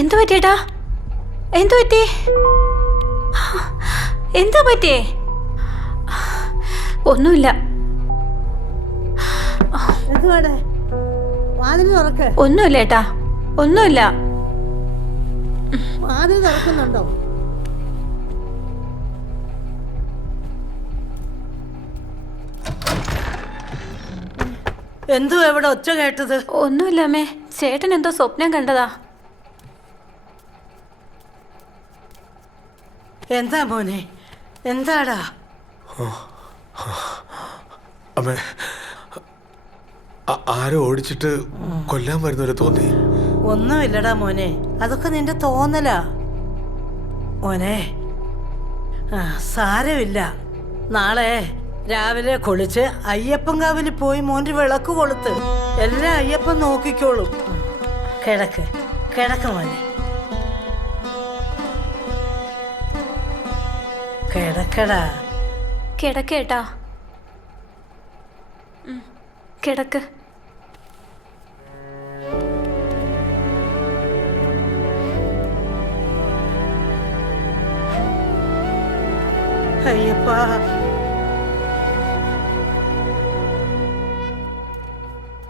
എന്തു പറ്റിയേട്ടാ? എന്തു പറ്റി? എന്താ പറ്റിയേ? ഒന്നുമില്ല. ഒന്നുമില്ല ഏട്ടാ, ഒന്നുമില്ല. തുറക്കുന്നുണ്ടോ? എന്തോ എവിടെ ഒച്ച കേട്ടത്? ഒന്നുമില്ല അമ്മേ, ചേട്ടൻ എന്തോ സ്വപ്നം കണ്ടതാ. എന്താ മോനെ, എന്താടാ? അമ്മേ, ആരോ ഓടിച്ചിട്ട് കൊല്ലാൻ വരുന്നവരെ തോന്നി. ഒന്നുമില്ലടാ മോനെ, അതൊക്കെ നിന്റെ തോന്നലാ മോനെ. സാരമില്ല. നാളെ രാവിലെ കുളിച്ച് അയ്യപ്പൻകാവിൽ പോയി മോൻ്റെ വിളക്ക് കൊളുത്ത്. എല്ലാം അയ്യപ്പൻ നോക്കിക്കോളും. കിടക്ക് കിടക്ക് മോനെ, കിടക്കടാ. കിടക്കേട്ടാ, കിടക്ക്. അയ്യപ്പാ.